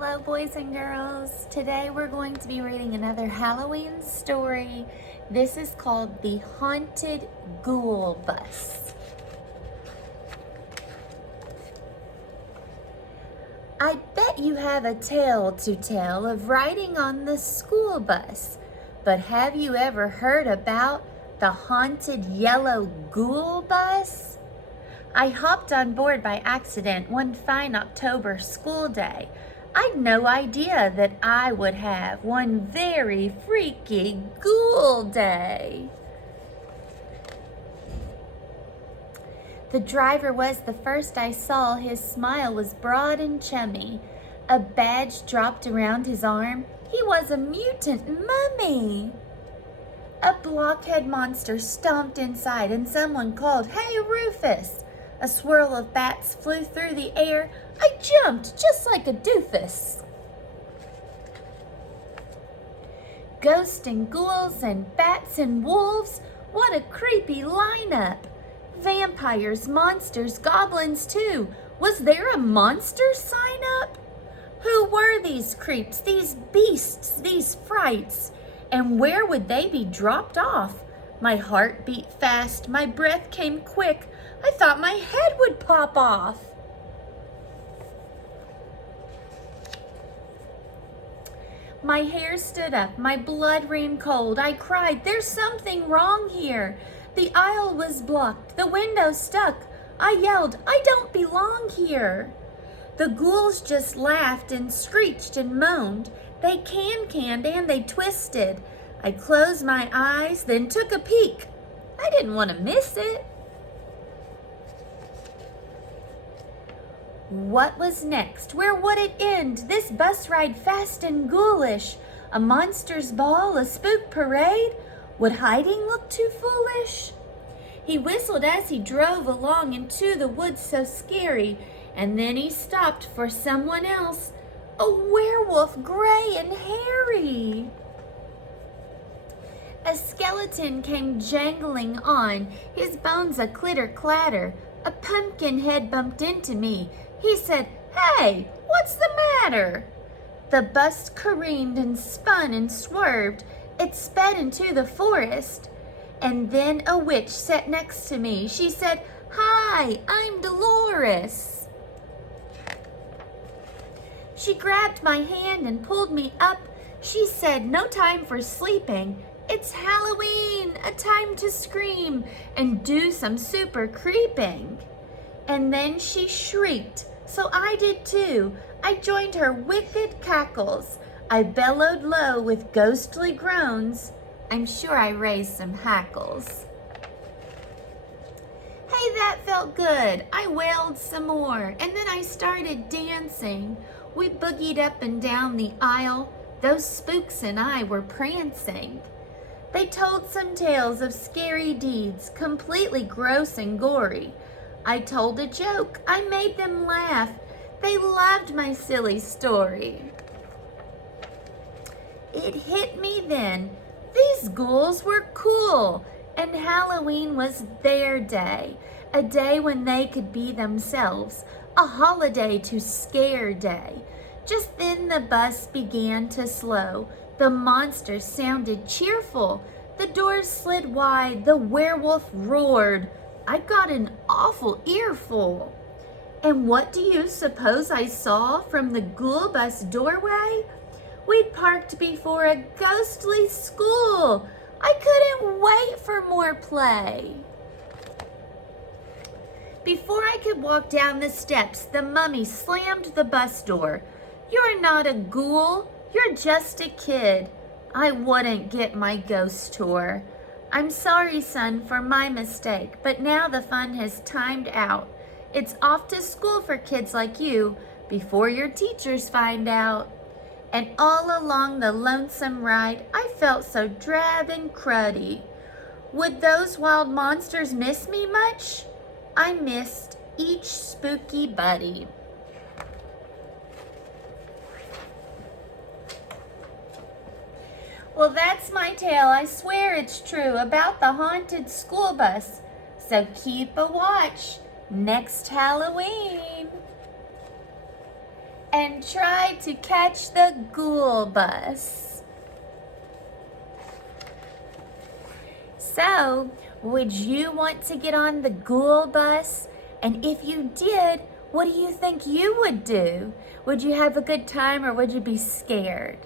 Hello, boys and girls. Today we're going to be reading another Halloween story. This is called The Haunted Ghoul Bus. I bet you have a tale to tell of riding on the school bus, but have you ever heard about the haunted yellow ghoul bus? I hopped on board by accident one fine October school day. I'd no idea that I would have one very freaky ghoul day. The driver was the first I saw. His smile was broad and chummy. A badge dropped around his arm. He was a mutant mummy. A blockhead monster stomped inside and someone called, "Hey, Rufus!" A swirl of bats flew through the air. I jumped just like a doofus. Ghosts and ghouls and bats and wolves, what a creepy lineup. Vampires, monsters, goblins too. Was there a monster sign up? Who were these creeps, these beasts, these frights? And where would they be dropped off? My heart beat fast, my breath came quick. I thought my head would pop off. My hair stood up, my blood ran cold. I cried, "There's something wrong here." The aisle was blocked, the window stuck. I yelled, "I don't belong here." The ghouls just laughed and screeched and moaned. They can-canned and they twisted. I closed my eyes, then took a peek. I didn't want to miss it. What was next? Where would it end? This bus ride fast and ghoulish. A monster's ball, a spook parade? Would hiding look too foolish? He whistled as he drove along into the woods so scary, and then he stopped for someone else. A werewolf, gray and hairy. A skeleton came jangling on, his bones a clitter-clatter. A pumpkin head bumped into me. He said, "Hey, what's the matter?" The bus careened and spun and swerved. It sped into the forest. And then a witch sat next to me. She said, "Hi, I'm Dolores." She grabbed my hand and pulled me up. She said, "No time for sleeping. It's Halloween, a time to scream and do some super creeping." And then she shrieked, so I did too. I joined her wicked cackles. I bellowed low with ghostly groans. I'm sure I raised some hackles. Hey, that felt good. I wailed some more, and then I started dancing. We boogied up and down the aisle. Those spooks and I were prancing. They told some tales of scary deeds, completely gross and gory. I told a joke. I made them laugh. They loved my silly story. It hit me then. These ghouls were cool, and Halloween was their day, a day when they could be themselves, a holiday to scare day. Just then the bus began to slow. The monsters sounded cheerful. The doors slid wide. The werewolf roared. I got an awful earful. And what do you suppose I saw from the ghoul bus doorway? We'd parked before a ghostly school. I couldn't wait for more play. Before I could walk down the steps, the mummy slammed the bus door. "You're not a ghoul. You're just a kid." I wouldn't get my ghost tour. "I'm sorry, son, for my mistake, but now the fun has timed out. It's off to school for kids like you before your teachers find out." And all along the lonesome ride, I felt so drab and cruddy. Would those wild monsters miss me much? I missed each spooky buddy. Well, that's my tale. I swear it's true about the haunted school bus. So keep a watch next Halloween. and tried to catch the ghoul bus. So, would you want to get on the ghoul bus? And if you did, what do you think you would do? Would you have a good time or would you be scared?